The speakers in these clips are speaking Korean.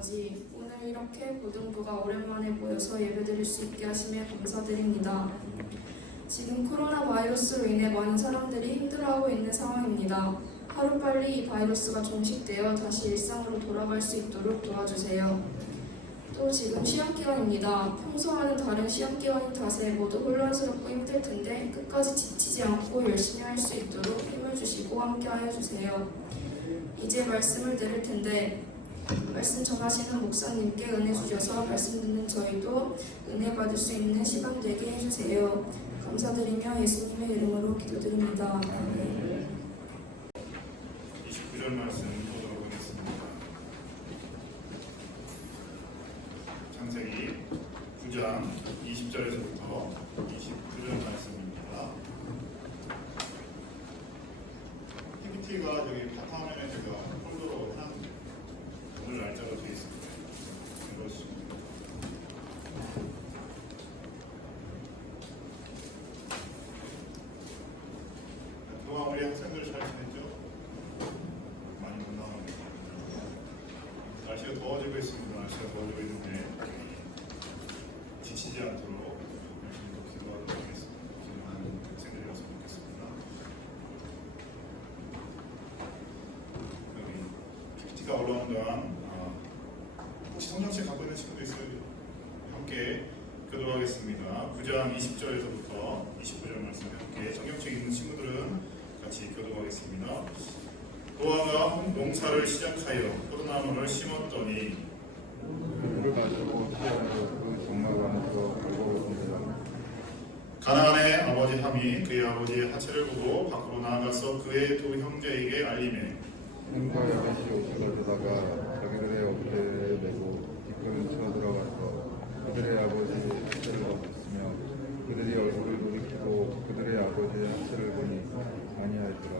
아버지, 오늘 이렇게 고등부가 오랜만에 모여서 예배드릴 수 있게 하심에 감사드립니다. 지금 코로나 바이러스로 인해 많은 사람들이 힘들어하고 있는 상황입니다. 하루빨리 이 바이러스가 종식되어 다시 일상으로 돌아갈 수 있도록 도와주세요. 또 지금 시험기간입니다. 평소와는 다른 시험기간인 탓에 모두 혼란스럽고 힘들 텐데 끝까지 지치지 않고 열심히 할 수 있도록 힘을 주시고 함께하여 주세요. 이제 말씀을 들을 텐데 말씀 전하시는 목사님께 은혜 주셔서 말씀 듣는 저희도 은혜 받을 수 있는 시간 되게 해주세요. 감사드리며 예수님의 이름으로 기도드립니다. 29절 말씀 보도록 하겠습니다. 창세기 9장 20절에서부터 29절 말씀입니다. PPT가 여기 바탕화면에 제가 폴더로 한 오늘 날짜가 되어 있습니다. 그렇습니다. 그동안 우리 학생들 잘 지냈죠? 많이 못 나왔네요. 날씨가 더워지고 있습니다. 날씨가 더워지고 있는데 지치지 않도록 열심히 또 기도하도록 하겠습니다. 많은 학생들이었으면 좋겠습니다. 여기 PPT가 올라오는 동안 혹시 성경책 갖고 있는 친구도 있어요? 함께 교도하겠습니다. 9장 20절에서부터 29절 말씀 함께 성경책 있는 친구들은 같이 교도하겠습니다. 노아가 농사를 시작하여 포도나무를 심었더니 물을 가지고 피하고 그 정막안에서 갈고를 본다. 가나안의 아버지 함이 그의 아버지의 하체를 보고 밖으로 나아가서 그의 두 형제에게 알리매 햄과 야벳이 옷을 가져다가 자기들의 어깨에 메고 뒤끈 쳐 들어가서 그들의 아버지의 하체를 봤으며 그들이 얼굴을 돌이키고 그들의 아버지의 하체를 보니 아니하였더라.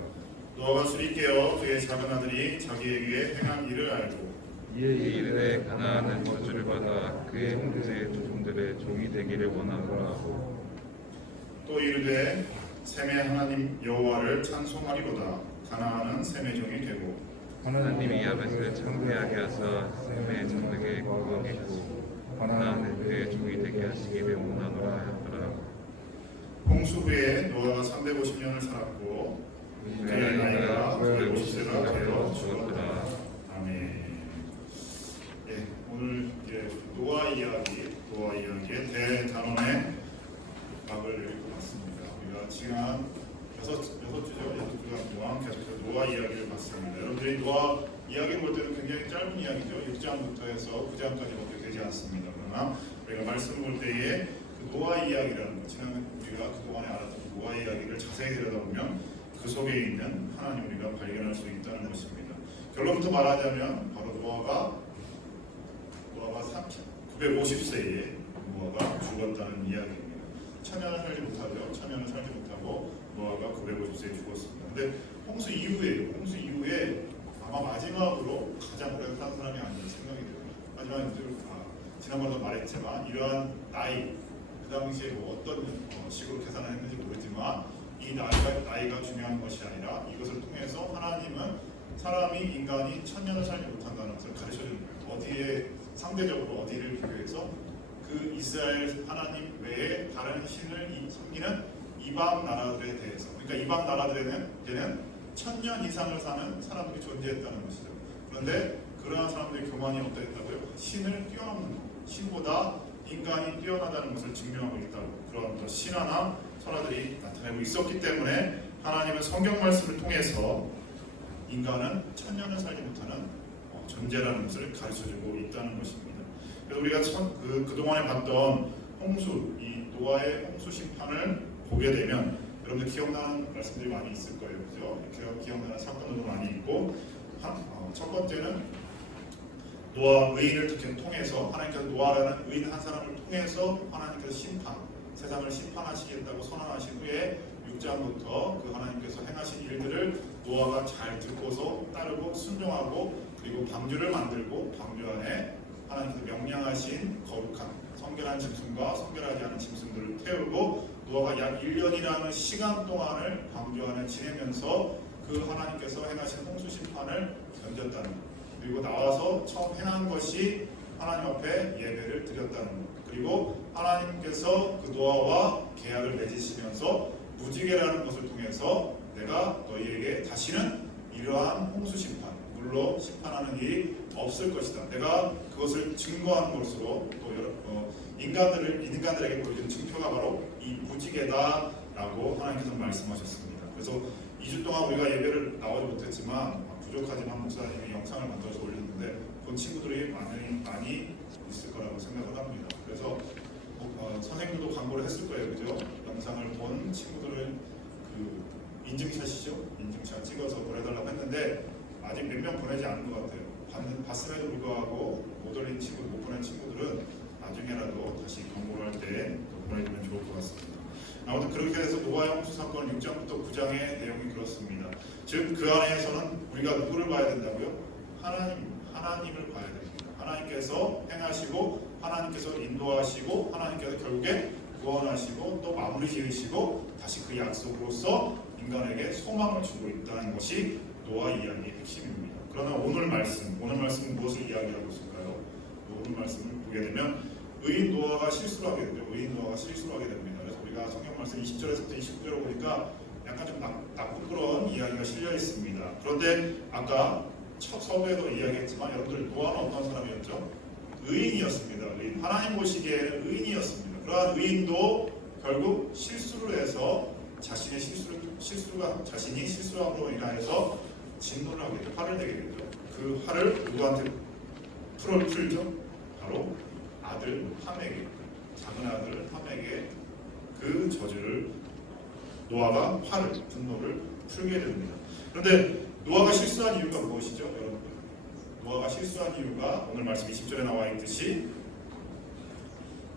노아가 술이 깨어 그의 작은 아들이 자기에게 행한 일을 알고 이에 이르되 가나안은 저주를 받아 그의 형제의 조상들의 종이 되기를 원하노라. 또 이르되 셈의 하나님 여호와를 찬송하리로다. 가나안은 셈의 종이 되고 하나님이 야벳을 창대하게 하사 셈의 장막에 거하게 했고 가나안은 그의 종이 되게 하시기를 원하노라 하였더라. 홍수 후에 노아가 350년을 살았고 그의 나이가 950세가 되어 죽었더라. 아멘. 예, 오늘 이제 노아 이야기의 대단원의 각을 읽고 왔습니다. 우리가 지난 6주간 동안 계속해서 노아 이야기를 봤습니다. 여러분들이 노아 이야기를 볼 때는 굉장히 짧은 이야기죠. 6장부터 해서 9장까지밖에 되지 않습니다. 그러나 우리가 말씀 볼 때에 그 노아 이야기라는 것, 지난 우리가 그동안에 알았던 노아 이야기를 자세히 들여다보면 그 속에 있는 하나님 우리가 발견할 수 있다는 것입니다. 결론부터 말하자면 바로 노아가 950세에 노아가 죽었다는 이야기입니다. 천년을 살지 못하죠. 천년을 살지 못하고 노아가 950세에 죽었습니다. 근데 홍수 이후에 아마 마지막으로 가장 오래 산 사람이 아닌가 생각이 들어요. 지난번에도 말했지만 이러한 나이, 그 당시에 어떤 식으로 계산을 했는지 모르지만 이 나이가 중요한 것이 아니라 이것을 통해서 하나님은 인간이 천년을 살지 못한다는 것을 가르쳐주는 거예요. 어디에 상대적으로 어디를 비교해서 그 이스라엘 하나님 외에 다른 신을 섬기는 이방 나라들에 대해서, 그러니까 이방 나라들에는 천년 이상을 사는 사람들이 존재했다는 것이죠. 그런데 그러한 사람들의 교만이 어떠했다고요? 신을 뛰어넘는 것, 신보다 인간이 뛰어나다는 것을 증명하고 있다고 그런 신화나 설화들이 나타내고 있었기 때문에 하나님은 성경 말씀을 통해서 인간은 천년을 살지 못하는 존재라는 것을 가르쳐주고 있다는 것입니다. 그래서 우리가 그동안에 봤던 이 노아의 홍수 심판을 보게 되면 여러분들 기억나는 말씀들이 많이 있을 거예요. 그죠? 기억나는 사건들도 많이 있고 첫 번째는 노아 의인을 통해서 하나님께서 노아라는 의인 한 사람을 통해서 하나님께서 세상을 심판하시겠다고 선언하신 후에 6장부터 그 하나님께서 행하신 일들을 노아가 잘 듣고서 따르고 순종하고 그리고 방주를 만들고 방주 안에 하나님께서 명령하신 거룩한 성결한 짐승과 성결하지 않은 짐승들을 태우고 노아가 약 1년이라는 시간 동안을 방주 안에 지내면서 그 하나님께서 행하신 홍수 심판을 견뎠다는 것. 그리고 나와서 처음 행한 것이 하나님 앞에 예배를 드렸다는 것. 그리고 하나님께서 그 노아와 계약을 맺으시면서 무지개라는 것을 통해서 내가 너희에게 다시는 이러한 홍수 심판, 물로 심판하는 일이 없을 것이다. 내가 그것을 증거하는 것으로 또 인간들에게 보여주는 증표가 바로 이 무지개다라고 하나님께서 말씀하셨습니다. 그래서 2주 동안 우리가 예배를 나오지 못했지만 부족하지만 목사님이 영상을 만들어서 올렸는데 본 친구들이 많이 있을 거라고 생각을 합니다. 그래서 선생님도 광고를 했을 거예요, 그죠? 영상을 본 친구들은 그 인증샷이죠? 인증샷 찍어서 보내달라고 했는데 아직 몇 명 보내지 않은 것 같아요. 봤음에도 불구하고 못 올린 친구, 못 보낸 친구들은 나중에라도 다시 광고를 할 때 보내주면 좋을 것 같습니다. 아무튼 그렇게 해서 노아의 홍수 사건 6장부터 9장의 내용이 그렇습니다. 즉 그 안에서는 우리가 누구를 봐야 된다고요? 하나님을 봐야 됩니다. 하나님께서 행하시고 하나님께서 인도하시고 하나님께서 결국에 구원하시고 또 마무리 지으시고 다시 그 약속으로서 인간에게 소망을 주고 있다는 것이 노아 이야기의 핵심입니다. 그러나 오늘 말씀은 무엇을 이야기하고 있을까요? 오늘 말씀을 보게 되면 의인 노아가 실수를 하게 되죠. 됩니다. 그래서 우리가 성경 말씀 20절에서부터 29절을 보니까 약간 좀 나쁜 그런 이야기가 실려 있습니다. 그런데 아까 첫 서부에도 이야기했지만 여러분들 노아는 어떤 사람이었죠? 의인이었습니다. 의인. 하나님 보시기에는 의인이었습니다. 그러한 의인도 결국 실수를 해서 자신이 실수함으로 인하여서 진노를 하게 되죠. 화를 내게 되죠. 그 화를 누구한테 풀죠? 바로 아들 함에게, 작은 아들 함에게 그 저주를 노아가 화를, 분노를 풀게 됩니다. 그런데 노아가 실수한 이유가 무엇이죠, 여러분들? 노아가 실수한 이유가 오늘 말씀 20절에 나와 있듯이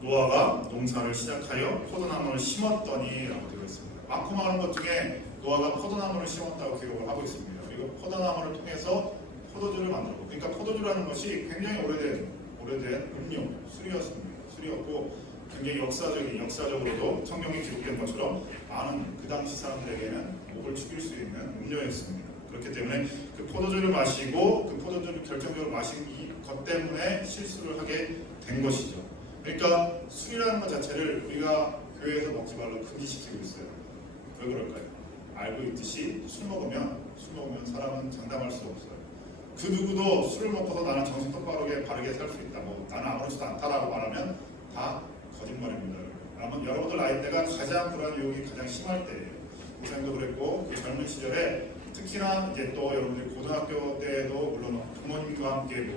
노아가 농사를 시작하여 포도나무를 심었더니 라고 되어 있습니다. 많고 많은 것 중에 노아가 포도나무를 심었다고 기록을 하고 있습니다. 그리고 포도나무를 통해서 포도주를 만들고, 그러니까 포도주라는 것이 굉장히 오래된 음료, 술이었고 굉장히 역사적으로도 성경에 기록된 것처럼 많은 그 당시 사람들에게는 목을 축일 수 있는 음료였습니다. 그렇기 때문에 그 포도주를 마시고 그 포도주를 결정적으로 마신 것 때문에 실수를 하게 된 것이죠. 그러니까 술이라는 것 자체를 우리가 교회에서 먹지 말라고 금지시키고 있어요. 왜 그럴까요? 알고 있듯이 술 먹으면 사람은 장담할 수 없어요. 그 누구도 술을 먹고서 나는 정신 똑바르게 바르게 살 수 있다, 나는 아무렇지도 않다라고 말하면 다 거짓말입니다. 여러분들 나이대가 가장 그런 유혹이 가장 심할 때예요. 고생도 그랬고 그 젊은 시절에 특히나 이제 또 여러분들이 고등학교 때도 물론 부모님과 함께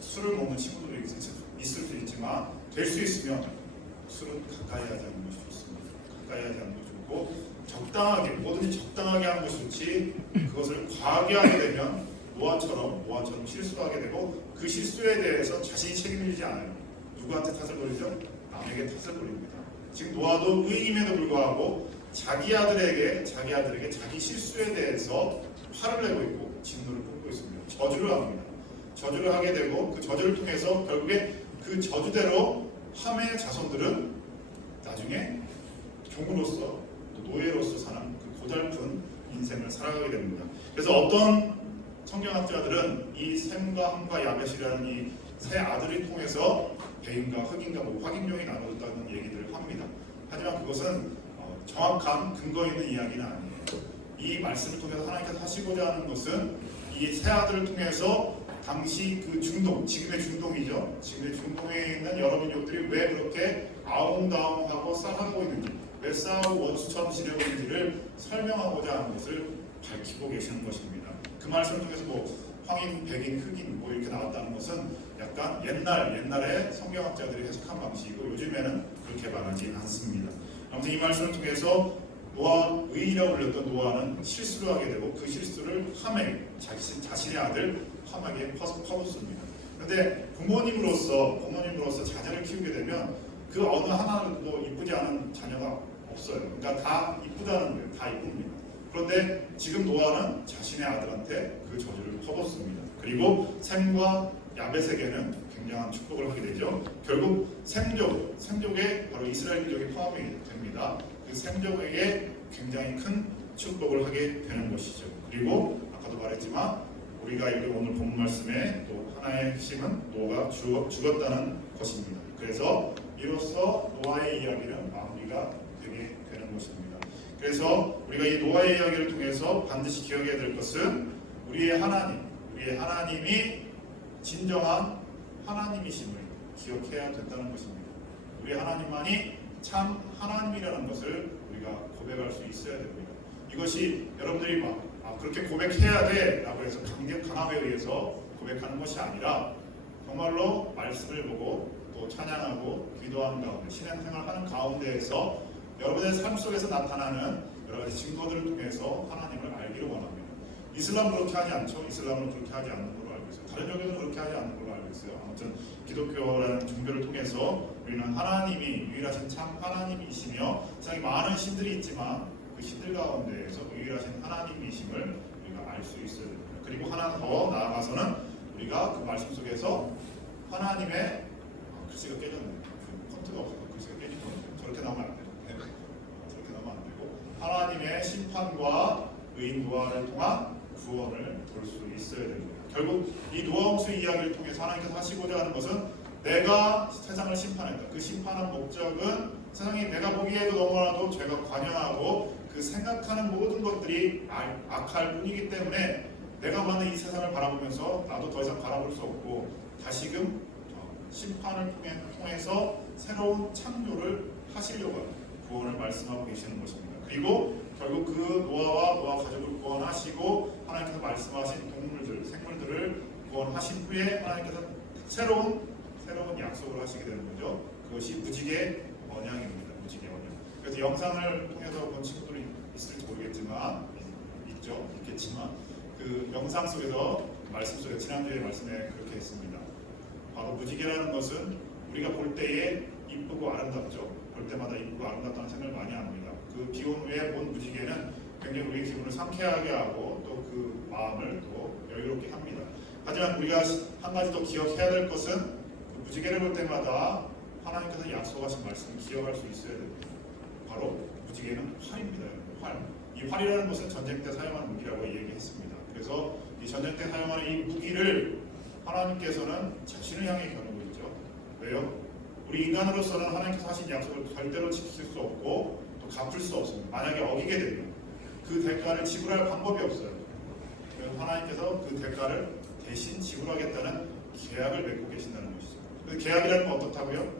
술을 먹는 친구들이 있을 수 있지만 될 수 있으면 술은 가까이 하지 않는 것이 좋습니다. 가까이 하지 않는 것이 좋고 적당하게 뭐든지 적당하게 하는 것이 좋지 그것을 과하게 하게 되면 노아처럼 실수하게 되고 그 실수에 대해서 자신이 책임지지 않아요. 누구한테 탓을 돌리죠? 남에게 탓을 돌립니다. 지금 노아도 의인임에도 불구하고 자기 아들에게 자기 실수에 대해서 화를 내고 있고 진노를 품고 있습니다. 저주를 합니다. 저주를 하게 되고 그 저주를 통해서 결국에 그 저주대로 함의 자손들은 나중에 종으로서 또 노예로서 사는 그 고달픈 인생을 살아가게 됩니다. 그래서 어떤 성경학자들은 이 셈과 함과 야벳이라는 이 세 아들을 통해서 배인과 흑인과 화긴종이 나눠졌다는 얘기들을 합니다. 하지만 그것은 정확한 근거 있는 이야기는 아니에요. 이 말씀을 통해서 하나님께서 하시고자 하는 것은 이 세 아들을 통해서 당시 그 중동, 지금의 중동이죠. 지금의 중동에 있는 여러 민족들이 왜 그렇게 아웅다웅하고 싸우고 있는지, 왜 싸우고 원수처럼 지내고 있는지를 설명하고자 하는 것을 밝히고 계시는 것입니다. 그 말씀을 통해서 황인, 백인, 흑인 이렇게 나왔다는 것은 약간 옛날에 성경학자들이 해석한 방식이고 요즘에는 그렇게 말하지 않습니다. 아무튼 이 말씀을 통해서 의인이라고 불렸던 노아는 실수를 하게 되고 그 실수를 함에 자신의 아들 함에게 퍼붓습니다. 그런데 부모님으로서 자녀를 키우게 되면 그 어느 하나도 이쁘지 않은 자녀가 없어요. 그러니까 다 이쁘다는 거예요. 다 이쁩니다. 그런데 지금 노아는 자신의 아들한테 그 저주를 퍼붓습니다. 그리고 셈과 야벳에게는 굉장한 축복을 하게 되죠. 결국 셈족에 바로 이스라엘 민족이 포함이 됩니다. 그 셈족에게 굉장히 큰 축복을 하게 되는 것이죠. 그리고 아까도 말했지만 우리가 읽은 오늘 본문 말씀에 또 하나의 핵심은 노아가 죽었다는 것입니다. 그래서 이로써 노아의 이야기는 마무리가 되게 되는 것입니다. 그래서 우리가 이 노아의 이야기를 통해서 반드시 기억해야 될 것은 우리의 하나님이 진정한 하나님이심을 기억해야 된다는 것입니다. 우리 하나님만이 참 하나님이라는 것을 우리가 고백할 수 있어야 됩니다. 이것이 여러분들이 그렇게 고백해야 돼 라고 해서 강압에 의해서 고백하는 것이 아니라 정말로 말씀을 보고 또 찬양하고 기도하는 가운데 신앙생활하는 가운데에서 여러분의 삶 속에서 나타나는 여러 가지 증거들을 통해서 하나님을 알기를 원합니다. 이슬람은 그렇게 하지 않죠. 이슬람은 그렇게 하지 않는 걸로 알고 있어요. 다른 종교는 그렇게 하지 않는 걸로 알고 있어요. 아무튼 기독교라는 종교를 통해서 우리는 하나님이 유일하신 참 하나님이시며 세상에 많은 신들이 있지만 그 신들 가운데에서 유일하신 하나님이심을 우리가 알 수 있어야 됩니다. 그리고 하나 더 나아가서는 우리가 그 말씀 속에서 하나님의 글씨가 깨졌네요. 컴퓨터가 없어서 글씨가 깨진 건데 저렇게 나오면 안 돼요. 저렇게 나오면 안 되고 하나님의 심판과 의인 노아를 통한 구원을 볼 수 있어야 됩니다. 결국 이 노아 홍수 이야기를 통해서 하나님께서 하시고자 하는 것은 내가 세상을 심판했다. 그 심판한 목적은 세상이 내가 보기에도 너무나도 죄가 관영하고 그 생각하는 모든 것들이 악할 뿐이기 때문에 내가 받는 이 세상을 바라보면서 나도 더 이상 바라볼 수 없고 다시금 심판을 통해서 새로운 창조를 하시려고 하는 구원을 말씀하고 계시는 것입니다. 그리고 결국 그 노아와 노아 가족을 구원하시고 하나님께서 말씀하신 동물들, 생물들을 구원하신 후에 하나님께서 새로운 약속을 하시게 되는 거죠. 그것이 무지개 언약입니다. 무지개 언약. 그래서 영상을 통해서 본 친구들이 있을지 모르겠지만 있겠지만 그 영상 속에서 말씀 속에 지난주에 말씀에 그렇게 했습니다. 바로 무지개라는 것은 우리가 볼 때에 이쁘고 아름답죠. 볼 때마다 이쁘고 아름답다는 생각을 많이 합니다. 그 비온 후에 본 무지개는 굉장히 우리의 기분을 상쾌하게 하고 또 그 마음을 또 여유롭게 합니다. 하지만 우리가 한 가지 더 기억해야 될 것은 그 무지개를 볼 때마다 하나님께서 약속하신 말씀을 기억할 수 있어야 됩니다. 바로 무지개는 활입니다. 활. 이 활이라는 것은 전쟁 때 사용하는 무기라고 얘기했습니다. 그래서 이 전쟁 때 사용하는 이 무기를 하나님께서는 자신을 향해 겨누고 있죠. 왜요? 우리 인간으로서는 하나님께서 하신 약속을 절대로 지킬 수 없고 또 갚을 수 없습니다. 만약에 어기게 되면 그 대가를 지불할 방법이 없어요. 그래서 하나님께서 그 대가를 대신 지불하겠다는 계약을 맺고 계신다는 것이죠. 그 계약이라는 건 어떻다고요?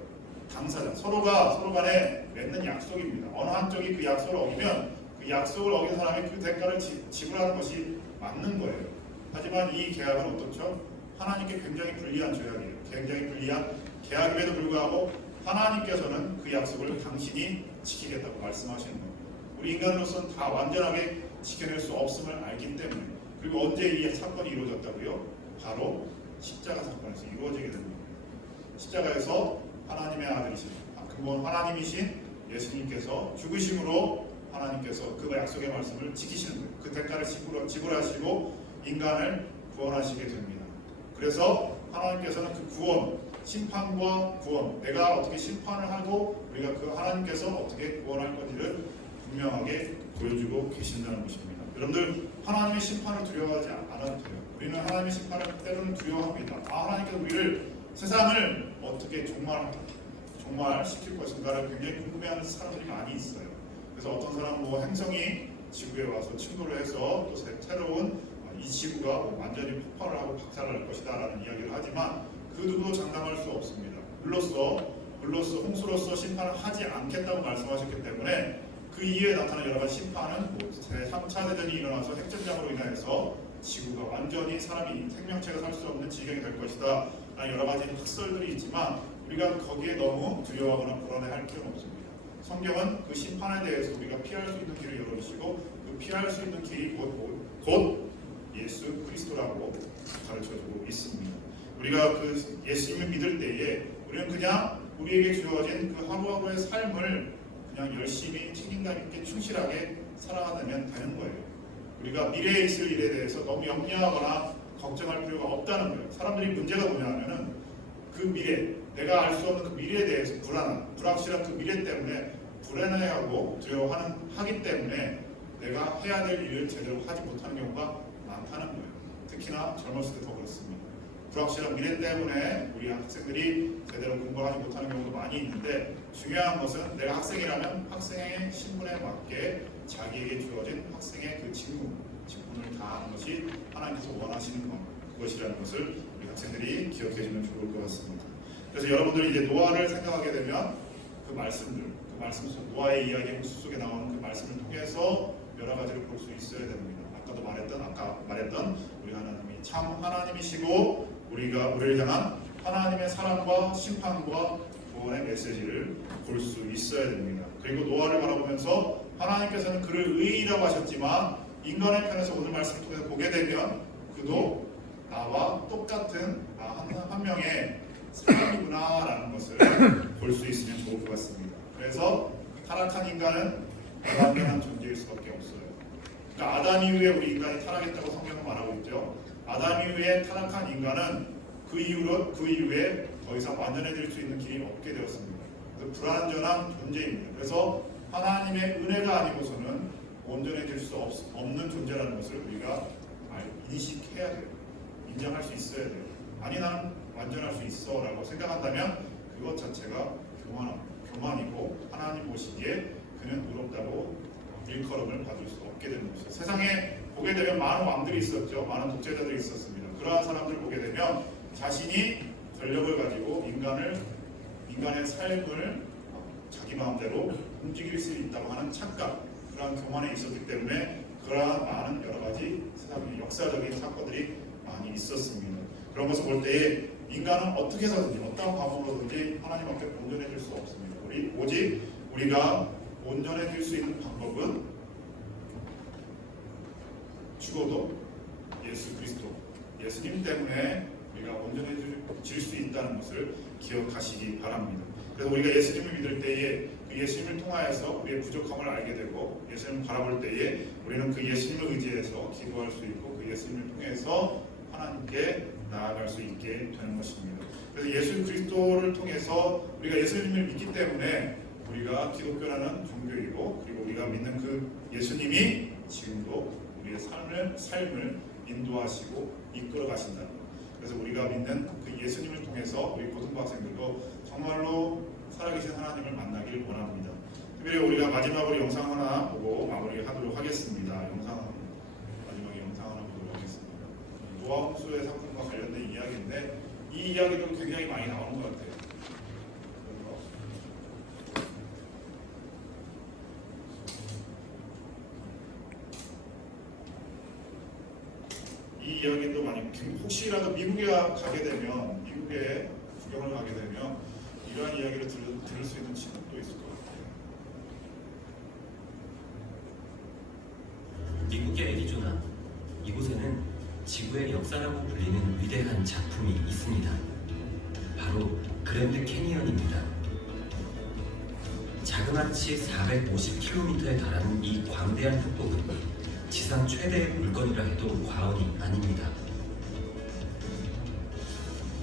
당사자, 서로 간에 맺는 약속입니다. 어느 한쪽이 그 약속을 어기면 그 약속을 어긴 사람이 그 대가를 지불하는 것이 맞는 거예요. 하지만 이 계약은 어떻죠? 하나님께 굉장히 불리한 조약이에요. 굉장히 불리한 계약임에도 불구하고 하나님께서는 그 약속을 당신이 지키겠다고 말씀하시는 겁니다. 우리 인간으로서는 다 완전하게 지켜낼 수 없음을 알기 때문에. 그리고 언제 이 사건이 이루어졌다고요? 바로 십자가 사건에서 이루어지게 됩니다. 십자가에서 하나님의 아들이신 근본 하나님이신 예수님께서 죽으심으로 하나님께서 그 약속의 말씀을 지키시는 거예요. 그 대가를 지불하시고 인간을 구원하시게 됩니다. 그래서 하나님께서는 그 구원, 심판과 구원, 내가 어떻게 심판을 하고 우리가 그 하나님께서 어떻게 구원할 건지를 분명하게 보여주고 계신다는 것입니다. 여러분들 하나님의 심판을 두려워하지 않아도 돼요. 우리는 하나님의 심판을 때로는 두려워합니다. 하나님께서 우리를 세상을 어떻게 종말시킬 것인가를 굉장히 궁금해하는 사람들이 많이 있어요. 그래서 어떤 사람은 행성이 지구에 와서 침도를 해서 또 새로운 이 지구가 완전히 폭발을 하고 박살날 것이다 라는 이야기를 하지만 그 누구도 장담할 수 없습니다. 물로써 홍수로서 심판을 하지 않겠다고 말씀하셨기 때문에 그 이후에 나타난 여러 가지 심판은 제3차 대전이 일어나서 핵전장으로 인해서 지구가 완전히 사람이 생명체가 살 수 없는 지경이 될 것이다 라는 여러 가지 학설들이 있지만 우리가 거기에 너무 두려워하거나 불안해할 필요는 없습니다. 성경은 그 심판에 대해서 우리가 피할 수 있는 길을 열어주시고 그 피할 수 있는 길이 곧 예수 그리스도라고 가르쳐주고 있습니다. 우리가 그 예수님을 믿을 때에 우리는 그냥 우리에게 주어진 그 하루하루의 삶을 그냥 열심히 책임감 있게 충실하게 살아가면 되는 거예요. 우리가 미래에 있을 일에 대해서 너무 염려하거나 걱정할 필요가 없다는 거예요. 사람들이 문제가 뭐냐면은 그 미래, 내가 알 수 없는 그 미래에 대해서 불확실한 그 미래 때문에 불안해하고 두려워하기 때문에 내가 해야 될 일을 제대로 하지 못하는 경우가 많다는 거예요. 특히나 젊었을 때 더 그렇습니다. 불확실한 미래 때문에 우리 학생들이 제대로 공부를 하지 못하는 경우도 많이 있는데 중요한 것은 내가 학생이라면 학생의 신분에 맞게 자기에게 주어진 학생의 그 직분을 다하는 것이 하나님께서 원하시는 그것이라는 것을 우리 학생들이 기억해주면 좋을 것 같습니다. 그래서 여러분들이 이제 노아를 생각하게 되면 그 말씀 속 노아의 이야기 홍수 속에 나오는 그 말씀을 통해서 여러 가지를 볼 수 있어야 됩니다. 아까 말했던 우리 하나님이 참 하나님이시고 우리를 향한 하나님의 사랑과 심판과 구원의 메시지를 볼 수 있어야 됩니다. 그리고 노아를 바라보면서 하나님께서는 그를 의인이라고 하셨지만 인간의 편에서 오늘 말씀을 통해서 보게 되면 그도 나와 똑같은 한 명의 사람이구나라는 것을 볼 수 있으면 좋을 것 같습니다. 그래서 타락한 인간은 불완전한 존재일 수밖에 없어요. 그러니까 아담 이후에 우리 인간이 타락했다고 성경은 말하고 있죠. 아담 이후에 타락한 인간은 그 이후에 더 이상 완전해질 수 있는 길이 없게 되었습니다. 불완전한 존재입니다. 그래서 하나님의 은혜가 아니고서는 온전해질 수 없는 존재라는 것을 우리가 인식해야 돼요. 인정할 수 있어야 돼요. 아니 나는 완전할 수 있어 라고 생각한다면 그것 자체가 교만이고 하나님 보시기에 그는 의롭다고 일컬음을 받을 수 없게 되는 것이죠. 세상에 보게 되면 많은 왕들이 있었죠. 많은 독재자들이 있었습니다. 그러한 사람들을 보게 되면 자신이 권력을 가지고 인간의 삶을 자기 마음대로 움직일 수 있다고 하는 착각, 그러한 교만이 있었기 때문에 그러한 많은 여러 가지 세상의 역사적인 사건들이 많이 있었습니다. 그런 것을 볼 때에 인간은 어떻게 해서든지 어떤 방법으로든지 하나님 앞에 온전해질 수 없습니다. 오직 우리가 온전해질 수 있는 방법은 죽어도 예수 그리스도, 예수님 때문에 우리가 온전해질 수 있다는 것을 기억하시기 바랍니다. 그래서 우리가 예수님을 믿을 때에 그 예수님을 통하여서 우리의 부족함을 알게 되고 예수님을 바라볼 때에 우리는 그 예수님을 의지해서 기도할 수 있고 그 예수님을 통해서 하나님께 나아갈 수 있게 되는 것입니다. 그래서 예수 그리스도를 통해서 우리가 예수님을 믿기 때문에 우리가 기독교라는 종교이고 그리고 우리가 믿는 그 예수님이 지금도 우리의 삶을 인도하시고 이끌어 가신다는 것. 그래서 우리가 믿는 그 예수님을 통해서 우리 고등부 학생들도 정말로 살아계신 하나님을 만나길 원합니다. 특별히 우리가 마지막으로 영상 하나 보고 마무리하도록 하겠습니다. 마지막에 영상 하나 보도록 하겠습니다. 노아 홍수의 사건과 관련된 이야기인데 이 이야기도 굉장히 많이 나오는 것 같아요. 이 이야기도 많이 혹시라도 미국에 가게 되면 미국에 구경을 가게 되면 이러한 이야기를 들을 수 있는 친구도 있을 것 같아요. 미국의 애리조나, 이곳에는 지구의 역사라고 불리는 위대한 작품이 있습니다. 바로 그랜드 캐니언입니다. 자그마치 450km에 달하는 이 광대한 흙곡은 지상 최대의 물건이라 해도 과언이 아닙니다.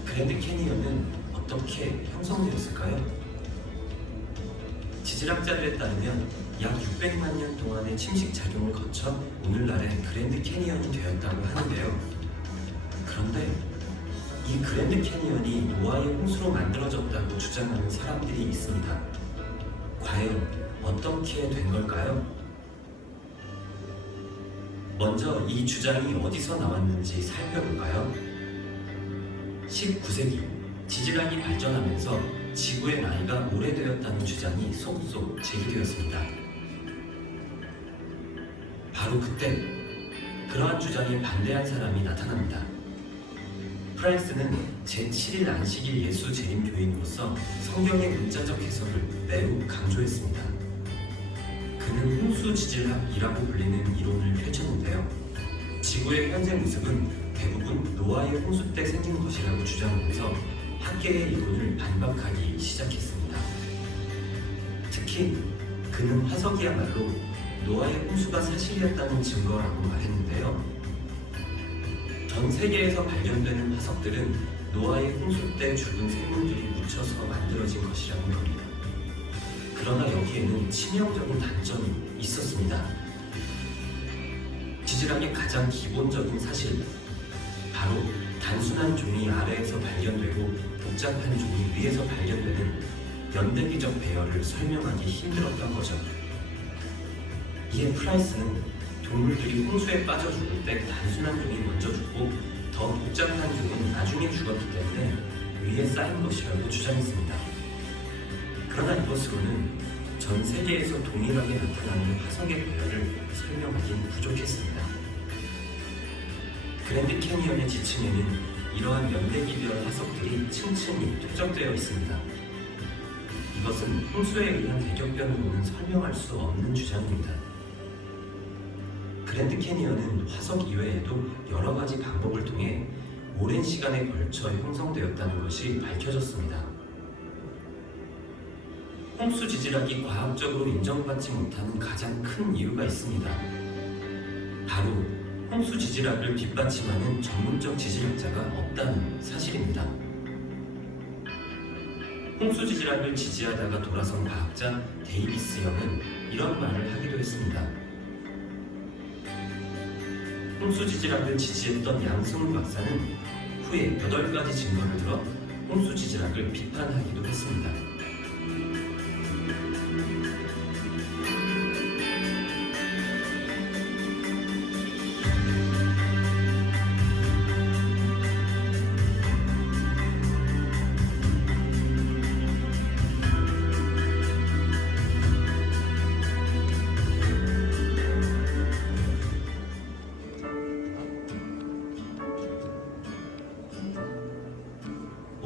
그랜드 캐니언은 어떻게 형성되었을까요? 지질학자들에 따르면 약 600만 년 동안의 침식 작용을 거쳐 오늘날의 그랜드 캐니언이 되었다고 하는데요. 그런데 이 그랜드 캐니언이 노아의 홍수로 만들어졌다고 주장하는 사람들이 있습니다. 과연 어떻게 된 걸까요? 먼저 이 주장이 어디서 나왔는지 살펴볼까요? 19세기 지질학이 발전하면서 지구의 나이가 오래되었다는 주장이 속속 제기되었습니다. 바로 그때 그러한 주장에 반대한 사람이 나타납니다. 프라이스는 제7일 안식일 예수 재림 교인으로서 성경의 문자적 해석을 매우 강조했습니다. 그는 홍수 지질학이라고 불리는 이론을 펼쳤는데요. 지구의 현재 모습은 대부분 노아의 홍수 때 생긴 것이라고 주장하면서 학계의 이론을 반박하기 시작했습니다. 특히 그는 화석이야말로 노아의 홍수가 사실이었다는 증거라고 말했는데요. 전 세계에서 발견되는 화석들은 노아의 홍수 때 죽은 생물들이 묻혀서 만들어진 것이라고 합니다. 그러나 여기에는 치명적인 단점이 있었습니다. 지질학의 가장 기본적인 사실, 바로 단순한 종이 아래에서 발견되고 복잡한 종이 위에서 발견되는 연대기적 배열을 설명하기 힘들었던 거죠. 이에 프라이스는 동물들이 홍수에 빠져 죽을 때 단순한 종이 먼저 죽고 더 복잡한 종은 나중에 죽었기 때문에 위에 쌓인 것이라고 주장했습니다. 그러나 이것으로는 전 세계에서 동일하게 나타나는 화석의 배열을 설명하기는 부족했습니다. 그랜드 캐니언의 지층에는 이러한 연대기별 화석들이 층층이 투적되어 있습니다. 이것은 홍수에 의한 대격변으로는 설명할 수 없는 주장입니다. 그랜드 캐니언은 화석 이외에도 여러 가지 방법을 통해 오랜 시간에 걸쳐 형성되었다는 것이 밝혀졌습니다. 홍수 지질학이 과학적으로 인정받지 못하는 가장 큰 이유가 있습니다. 바로 홍수 지질학을 뒷받침하는 전문적 지질학자가 없다는 사실입니다. 홍수 지질학을 지지하다가 돌아선 과학자 데이비스 형은 이런 말을 하기도 했습니다. 홍수 지질학을 지지했던 양승우 박사는 후에 8가지 증거를 들어 홍수 지질학을 비판하기도 했습니다.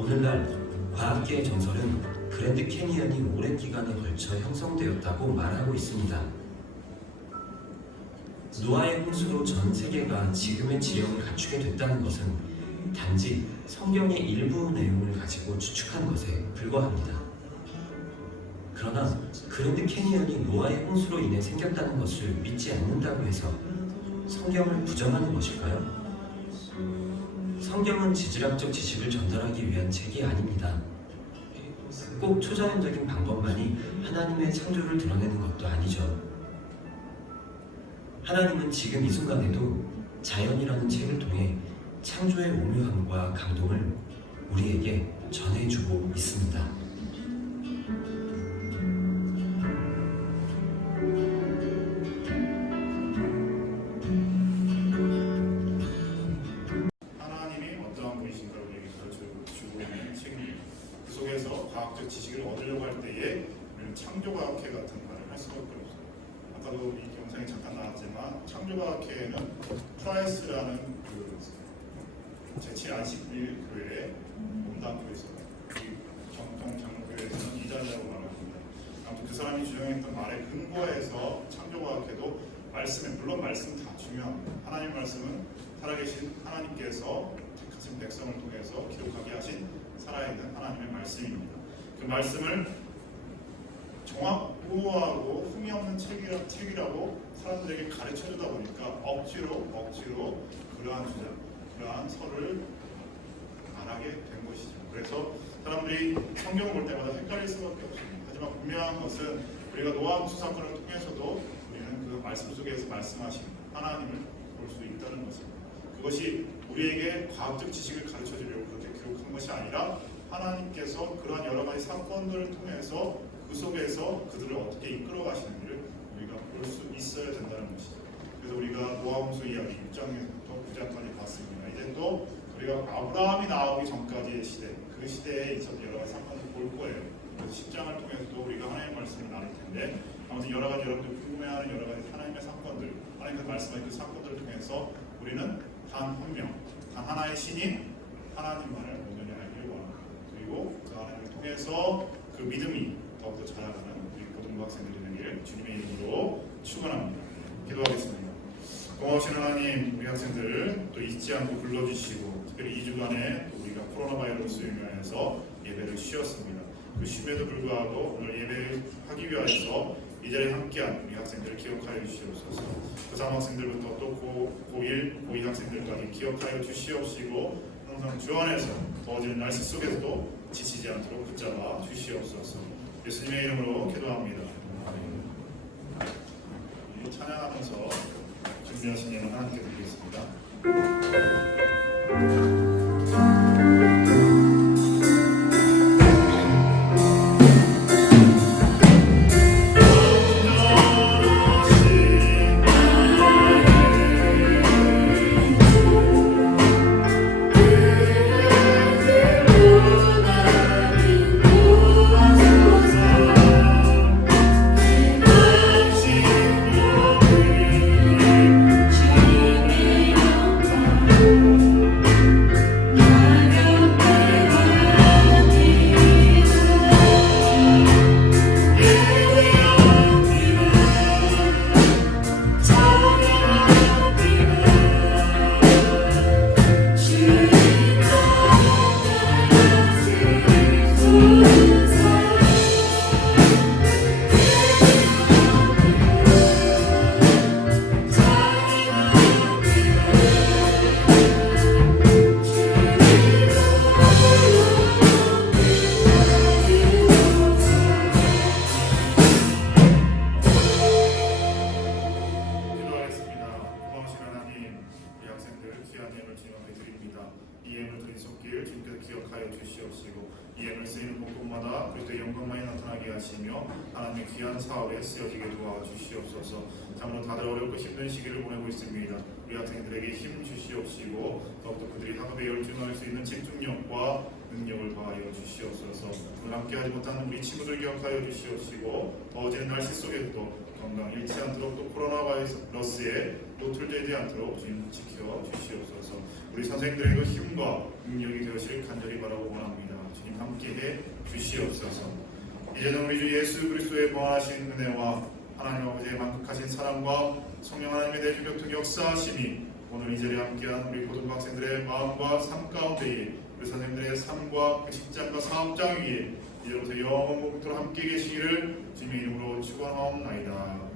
오늘날 과학계의 전설은 그랜드 캐니언이 오랜 기간에 걸쳐 형성되었다고 말하고 있습니다. 노아의 홍수로 전 세계가 지금의 지형을 갖추게 됐다는 것은 단지 성경의 일부 내용을 가지고 추측한 것에 불과합니다. 그러나 그랜드 캐니언이 노아의 홍수로 인해 생겼다는 것을 믿지 않는다고 해서 성경을 부정하는 것일까요? 성경은 지질학적 지식을 전달하기 위한 책이 아닙니다. 꼭 초자연적인 방법만이 하나님의 창조를 드러내는 것도 아니죠. 하나님은 지금 이 순간에도 자연이라는 책을 통해 창조의 오묘함과 감동을 우리에게 전해주고 있습니다. 하나님이 어떠한 분이신가를 우리에게 가르쳐주고 있는 책입니다. 그 속에서 과학적 지식을 얻으려고 할 때에 우리는 창조과학회 같은 말을 할 수밖에 없어요. 아까도 이 영상에 잠깐 나왔지만 창조과학회에는 프라이스라는 그 제7안식일 교회 본당교에서 정통 장로교회에서는 이자라고 말합니다. 아무튼 그 사람이 주장했던 말에 근거해서 창조과학회도 말씀에 물론 말씀 다 중요합니다. 하나님 말씀은 살아계신 하나님께서 택하신 백성을 통해서 기록하게 하신 살아있는 하나님의 말씀입니다. 그 말씀을 정확하고 흠이 없는 책이라고 사람들에게 가르쳐주다 보니까 억지로 그러한 주장, 그러한 설을 말하게 된 것이죠. 그래서 사람들이 성경을 볼 때마다 헷갈릴 수밖에 없습니다. 하지만 분명한 것은 우리가 노아 홍수 사건을 통해서도 우리는 그 말씀 속에서 말씀하신 하나님을 볼 수 있다는 것입니다. 그것이 우리에게 과학적 지식을 가르쳐주려고 그렇게 기록한 것이 아니라 하나님께서 그러한 여러 가지 사건들을 통해서 그 속에서 그들을 어떻게 이끌어 가시는지를 우리가 볼 수 있어야 된다는 것이죠. 그래서 우리가 노아 홍수 이야기 6장에서부터 9장까지 봤습니다. 이제 또 우리가 아브라함이 나오기 전까지의 시대, 그 시대에 있었던 여러 가지 사건을 볼 거예요. 그래서 10장을 통해서도 우리가 하나님의 말씀을 나눌 텐데 아무튼 여러 가지 여러분들 궁금해하는 여러 가지 하나님의 사건들, 하나님께서 말씀하신 그 사건들을 통해서 우리는 단 한 명, 단 하나의 신인 하나님만을 온전히 알기를 원합니다. 그리고 그 하나님을 통해서 그 믿음이 더욱더 자라가는 우리 고등부 학생들이 되길 주님의 이름으로 축원합니다. 기도하겠습니다. 고마우신 하나님, 우리 학생들 또 잊지 않고 불러주시고 특별히 2주간에 또 우리가 코로나 바이러스로 인하여서 예배를 쉬었습니다. 그 쉼에도 불구하고 오늘 예배를 하기 위하여서 이 자리에 함께한 우리 학생들을 기억하여 주시옵소서. 고3 학생들부터 또 고1, 고2 학생들까지 기억하여 주시옵시고 항상 주 안에서 더워지는 날씨 속에서도 지치지 않도록 붙잡아 주시옵소서. 예수님의 이름으로 기도합니다. 아멘. 찬양하면서 준비하신 예물 하나님께 드리겠습니다. 하나님의 귀한 사업에 쓰여지게 도와주시옵소서. 참으로 다들 어렵고 힘든 시기를 보내고 있습니다. 우리 학생들에게 힘 주시옵시고 더욱더 그들이 학업에 열중할 수 있는 집중력과 능력을 더하여 주시옵소서. 오늘 함께하지 못하는 우리 친구들 기억하여 주시옵시고 더워지는 날씨 속에도 건강 잃지 않도록 또 코로나 바이러스에 노출되지 않도록 지켜 주시옵소서. 우리 선생님들에게 힘과 능력이 되시길 간절히 바라고 원합니다. 함께해 주시옵소서. 이제는 우리 주 예수 그리스도의 거하신 은혜와 하나님 아버지의 만극하신 사랑과 성령 하나님의 내주 교통 역사하심이 오늘 이 자리에 함께한 우리 고등학생들의 마음과 삶 가운데에 우리 선생님들의 삶과 직장과 사업장 위에 이제부터 영원토록 함께 계시기를 주님의 이름으로 축원하옵나이다.